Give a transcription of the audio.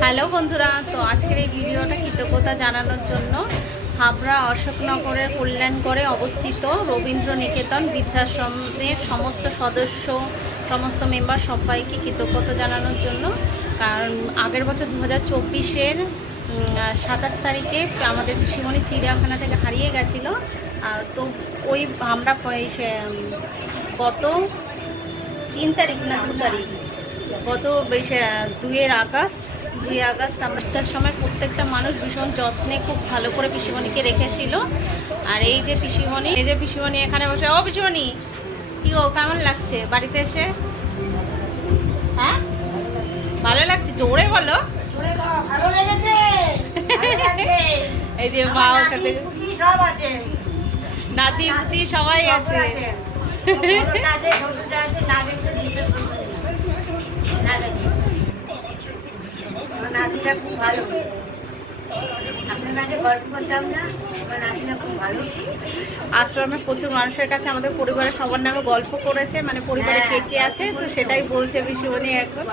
Hello বন্ধুরা, তো আজকের এই ভিডিওটা কৃতজ্ঞতা জানানোর জন্য হাবড়া অশোকনগরের কল্যাণগড়ে অবস্থিত রবীন্দ্র নিকেতন বৃদ্ধাশ্রমের সমস্ত সদস্য, সমস্ত মেম্বার সবাইকে কৃতজ্ঞতা জানানোর জন্য। কারণ আগের বছর 2024-এর 27 তারিখে আমাদের পিসিমণি চিড়িয়াখানা থেকে হারিয়ে গেছিলো। তো ওই আমরা গত 3 তারিখ না 2 তারিখ, গত 2 আগস্ট আমাদের সময় প্রত্যেকটা মানুষ ভীষণ যত্নে খুব ভালো করে পিসিমণিকে রেখেছিল। আর এই যে পিসিমণি এখানে বসে। ও পিসিমণি, কি গো, কেমন লাগছে বাড়িতে এসে? হ্যাঁ, ভালো লাগছে? জোরে বলো। ভালো লেগেছে। এই যে মা ওর সাথে নাতি পুতি সবাই আছে। নাতিটা খুব ভালো। আপনার কাছে গল্প করতাম না, আমার নাতিটা খুব ভালো। আশ্রমে প্রচুর মানুষের কাছে আমাদের পরিবারের সবার নামে গল্প করেছে, মানে পরিবারে কে কে আছে, তো সেটাই বলছে পিসিমণি এখন।